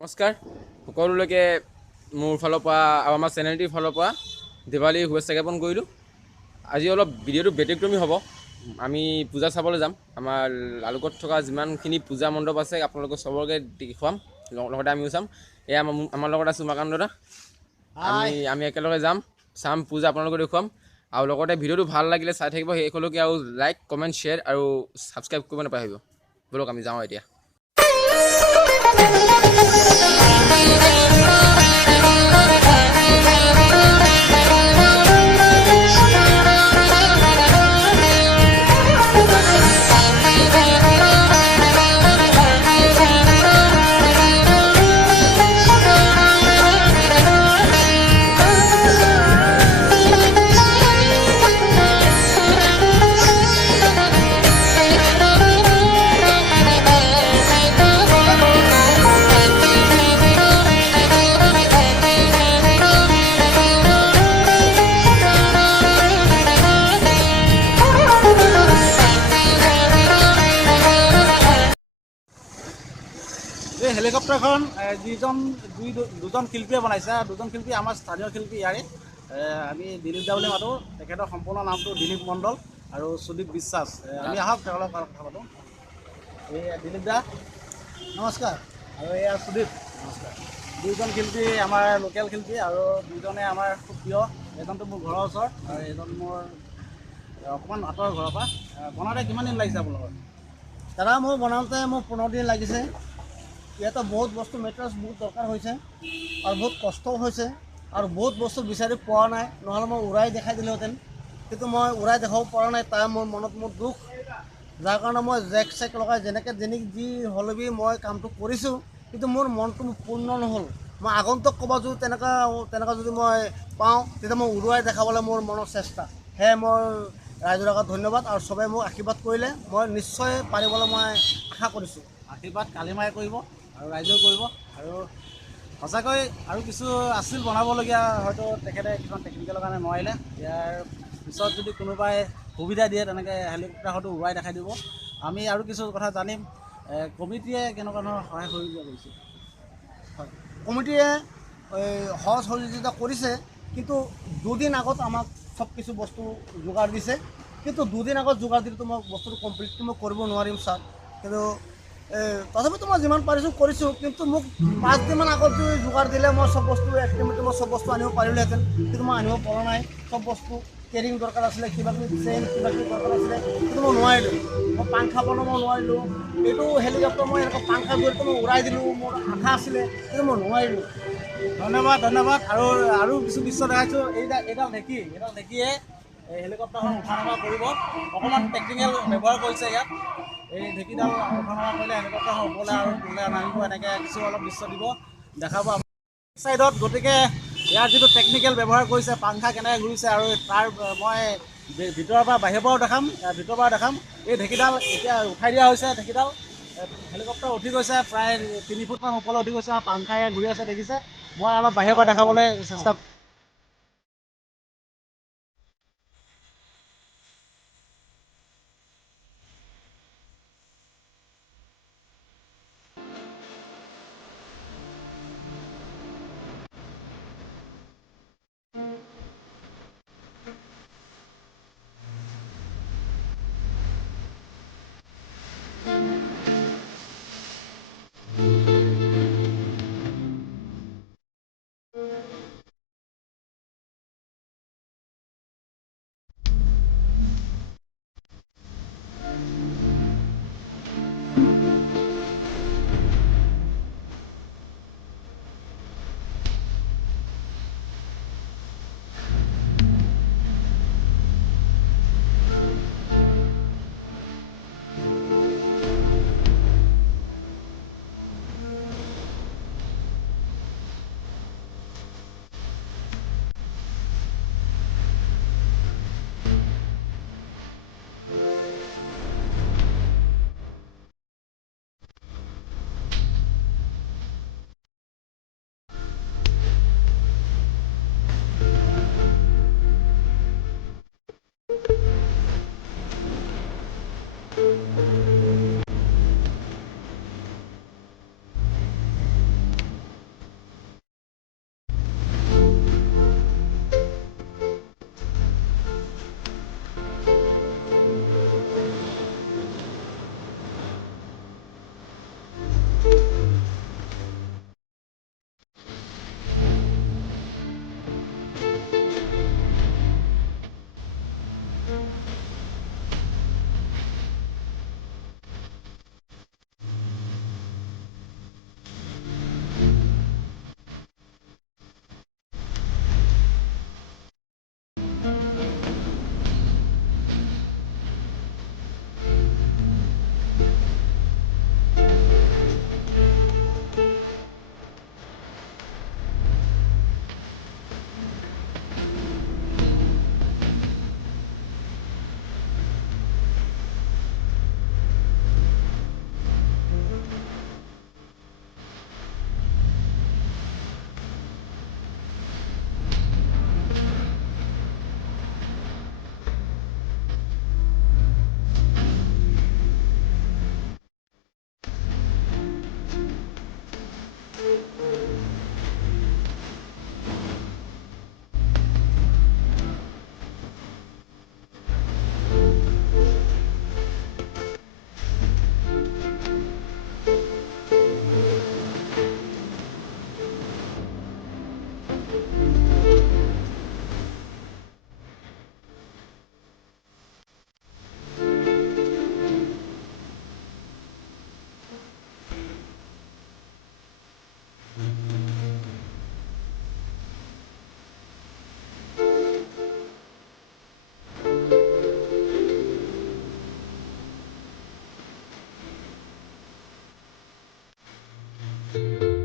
নমস্কাৰ সকলোলৈকে মোৰ ফালৰ পৰা আৰু আমাৰ চেনেলটিৰ ফালৰ পৰা দিৱালী শুভেচ্ছা জ্ঞাপন কৰিলোঁ। আজি অলপ ভিডিঅ'টো ব্যতিক্ৰমী হ'ব। আমি পূজা চাবলৈ যাম। আমাৰ লালুকত থকা যিমানখিনি পূজা মণ্ডপ আছে আপোনালোকক চবকে দেখুৱাম, লগতে আমিও চাম। এয়া আমাৰ লগত আছে উমাকান্ত দা। আমি একেলগে যাম, চাম পূজা আপোনালোকক দেখুৱাম। আৰু লগতে ভিডিঅ'টো ভাল লাগিলে চাই থাকিব শেষলৈকে, আৰু লাইক কমেণ্ট শ্বেয়াৰ আৰু ছাবস্ক্ৰাইব কৰিব নাপাহৰিব। ব'লক আমি যাওঁ এতিয়া। এই হেলিকপ্টাৰখন দুজন শিল্পীয়ে বনাইছে। দুজন শিল্পী আমাৰ স্থানীয় শিল্পী ইয়াৰে। আমি দিলীপ দা বুলি মাতোঁ। তেখেতৰ সম্পূৰ্ণ নামটো দিলীপ মণ্ডল আৰু সুদীপ বিশ্বাস। আমি আহক তেওঁলোকৰ কথা পাতোঁ। এই দিলীপ দা নমস্কাৰ, আৰু এয়া সুদীপ নমস্কাৰ। দুইজন শিল্পী আমাৰ লোকেল শিল্পী, আৰু দুইজনে আমাৰ খুব প্ৰিয়। এজনটো মোৰ ঘৰৰ ওচৰত আৰু এজন মোৰ অকণমান আঁতৰৰ ঘৰৰ পৰা। বনাওঁতে কিমান দিন লাগিছে আপোনালোকৰ? দাদা মোৰ বনাওঁতে মোৰ 15 দিন লাগিছে। ইয়াতে বহুত বস্তু মেটেৰিয়েলছ বহুত দৰকাৰ হৈছে আৰু বহুত কষ্টও হৈছে, আৰু বহুত বস্তু বিচাৰি পোৱা নাই, নহ'লে মই উৰাই দেখাই দিলোঁহেঁতেন। কিন্তু মই উৰাই দেখাব পৰা নাই, তাৰ মোৰ মনত মোৰ দুখ। যাৰ কাৰণে মই জেক চেক লগাই যেনেকৈ যি হ'লেবি মই কামটো কৰিছোঁ, কিন্তু মোৰ মনটো পূৰ্ণ নহ'ল। মই আগন্তুক ক'ৰবাত যদি তেনেকুৱা যদি মই পাওঁ, তেতিয়া মই উৰুৱাই দেখাবলৈ মোৰ মনৰ চেষ্টা। সেয়ে মই ৰাইজৰ আগত ধন্যবাদ, আৰু চবে মোক আশীৰ্বাদ কৰিলে মই নিশ্চয় পাৰিবলৈ মই আশা কৰিছোঁ। আশীৰ্বাদ কালিমাই কৰিব আৰু ৰাইজেও কৰিব। আৰু সঁচাকৈ আৰু কিছু আছিল বনাবলগীয়া, হয়তো তেখেতে কিছুমান টেকনিকেলৰ কাৰণে নোৱাৰিলে। ইয়াৰ পিছত যদি কোনোবাই সুবিধা দিয়ে তেনেকৈ হেলিকপ্টাৰ হয়তো উৰাই দেখাই দিব। আমি আৰু কিছু কথা জানিম। কমিটিয়ে কেনেকুৱা ধৰণৰ সহায় সহযোগিতা কৰিছে? হয়, কমিটিয়ে সহজ সহযোগিতা কৰিছে, কিন্তু দুদিন আগত আমাক চব কিছু বস্তু যোগাৰ দিছে। কিন্তু দুদিন আগত যোগাৰ দিলেতো মই বস্তুটো কমপ্লিটটো মই কৰিব নোৱাৰিম ছাৰ। কিন্তু তথাপিতো মই যিমান পাৰিছোঁ কৰিছোঁ, কিন্তু মোক 5 দিনমান আগত যদি যোগাৰ দিলে মই চব বস্তু এক্টিভিটি মই চব বস্তু আনিব পাৰিলোঁহেঁতেন। কিন্তু মই আনিব পৰা নাই। চব বস্তু কেৰিং দৰকাৰ আছিলে, কিবাকিবি চেইন কিবাকিবি দৰকাৰ আছিলে, কিন্তু মই নোৱাৰিলোঁ। মই পাংখা বনাব নোৱাৰিলোঁ। এইটো হেলিকপ্টাৰ মই এনেকুৱা পাংখা জৰিয়তে মই উৰাই দিলোঁ, মোৰ আশা আছিলে, কিন্তু মই নোৱাৰিলোঁ। ধন্যবাদ ধন্যবাদ। আৰু কিছু দৃশ্য দেখাইছোঁ। এইডাল ঢেঁকীয়ে এই হেলিকপ্টাৰখন উঠা নমা কৰিব। অকণমান টেকনিকেল ব্যৱহাৰ কৰিছে ইয়াত। এই ঢেঁকীডাল উঠা নমা কৰিলে হেলিকপ্টাৰখন ওপৰলৈ আৰু তললৈ নামিব। এনেকৈ কিছু অলপ দৃশ্য দিব, দেখাব ছাইডত। গতিকে ইয়াৰ যিটো টেকনিকেল ব্যৱহাৰ কৰিছে, পাংখা কেনেকৈ ঘূৰিছে, আৰু তাৰ মই ভিতৰৰ পৰা বাহিৰৰ পৰাও দেখাম, ভিতৰৰ পৰা দেখাম। এই ঢেঁকীডাল এতিয়া উঠাই দিয়া হৈছে। ঢেঁকীডাল হেলিকপ্টাৰ উঠি গৈছে, প্ৰায় 3 ফুটমান ওপৰলৈ উঠি গৈছে। পাংখাই ঘূৰি আছে দেখিছে। মই অলপ বাহিৰৰ পৰা দেখাবলৈ চেষ্টা ধন্যবাদ।